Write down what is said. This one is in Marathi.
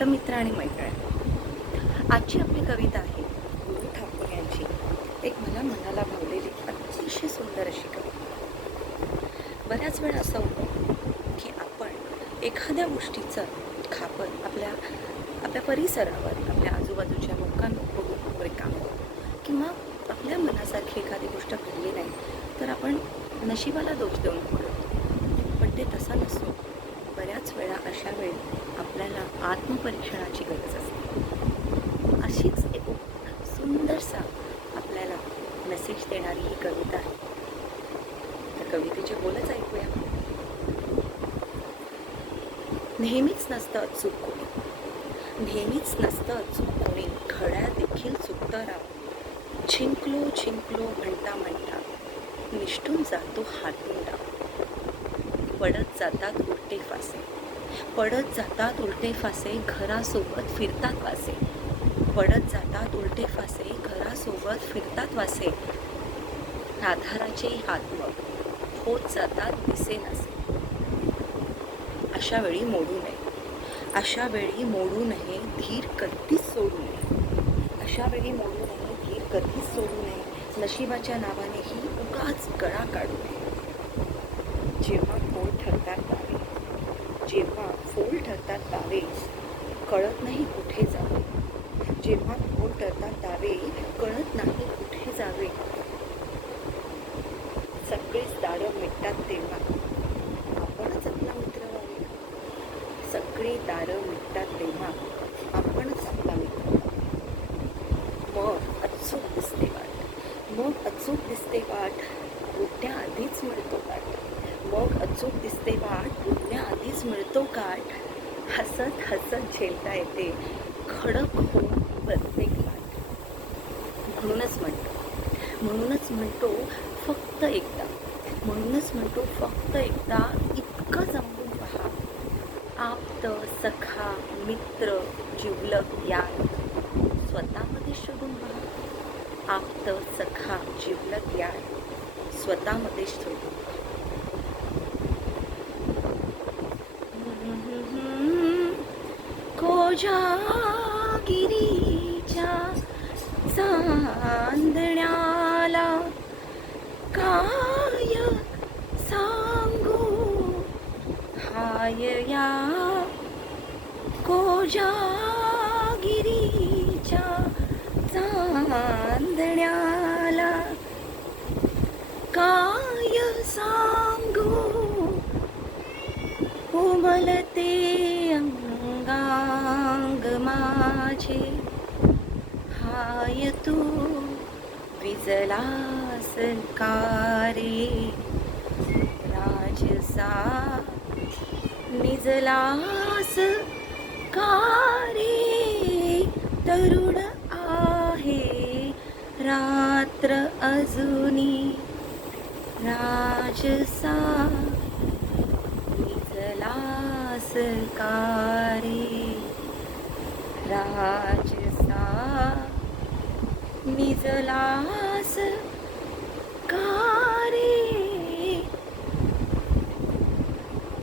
तर मित्र आणि मैत्रिणी, आजची आपली कविता आहे गुरु ठाकूर यांची एक मला मनाला भावलेली अतिशय सुंदर अशी कविता. बऱ्याच वेळा असं होतं की आपण एखाद्या गोष्टीचं खापर आपल्या आपल्या परिसरावर, आपल्या आजूबाजूच्या लोकांना बघून रिकामतो किंवा आपल्या मनासारखी एखादी गोष्ट घडली नाही तर आपण नशिबाला दोष देऊन पडतो. पण ते तसं नसतो. बऱ्याच वेळा अशा वेळी आपल्याला आत्मपरीक्षणाची गरज असते. अशीच एक सुंदरसा आपल्याला मेसेज देणारी ही कविता आहे. तर कवितेचे बोलच ऐकूया. नेहमीच नसतं अचूक कोणी, नेहमीच नसतं अचूक कोणी, घड्याळ देखील चुकतं राव. जिंकलो म्हणता म्हणता निष्ठून जातो हातून डाव. पडत जातात उलटे फासे, पडत जातात उलटे फासे, घरासोबत फिरतात वासे. पडत जातात उलटे फासे, घरासोबत फिरतात वासे. आधाराचे हात मग होत जातात दिसेनासे. अशा वेळी मोडू नये, अशा वेळी मोडू नये, धीर कधीच सोडू नये. अशा वेळी मोडू नये, धीर कधीच सोडू नये. नशिबाच्या नावानेही उगाच गळा काढू नये. जेव्हा फोल ठरतात दावे, जेव्हा फोल ठरतात दावे, कळत नाही कुठे जावे. जेव्हा फोल ठरतात दावे, कळत नाही कुठे जावे. सगळेच दारं मिटतात तेव्हा आपणच आपला मित्र व्हावे. सगळे दारं मिटतात तेव्हा आपणच आपला मित्र व्हावे. मग अचूक दिसते वाट, मग अचूक दिसते वाट, बुडण्याआधीच मिळतो गाठ. मग अचूक दिसते वाट, बुडण्याआधीच मिळतो गाठ. हसत हसत झेलता येते खडक होऊन प्रत्येक लाट. म्हणूनच म्हणतो फक्त एकदा, म्हणूनच म्हणतो फक्त एकदा, इतकं जमवून पहा. आप्त सखा मित्र जिवलग यार स्वतःमध्ये शोधून पहा. आप्त सखा जिवलग यार स्वतःमध्ये शोधून पहा. कोजागिरीच्या चांदण्याला काय सांगू हाय या. कोजागिरीच्या चांदण्याला काय सांगू, उमलते अंगांग माझे हाय तू विजलास का रे. राजसा निजलास का रे, तरुण आहे रात्र अजूनी. राजसा निजलास का रे, राजसा निजलास का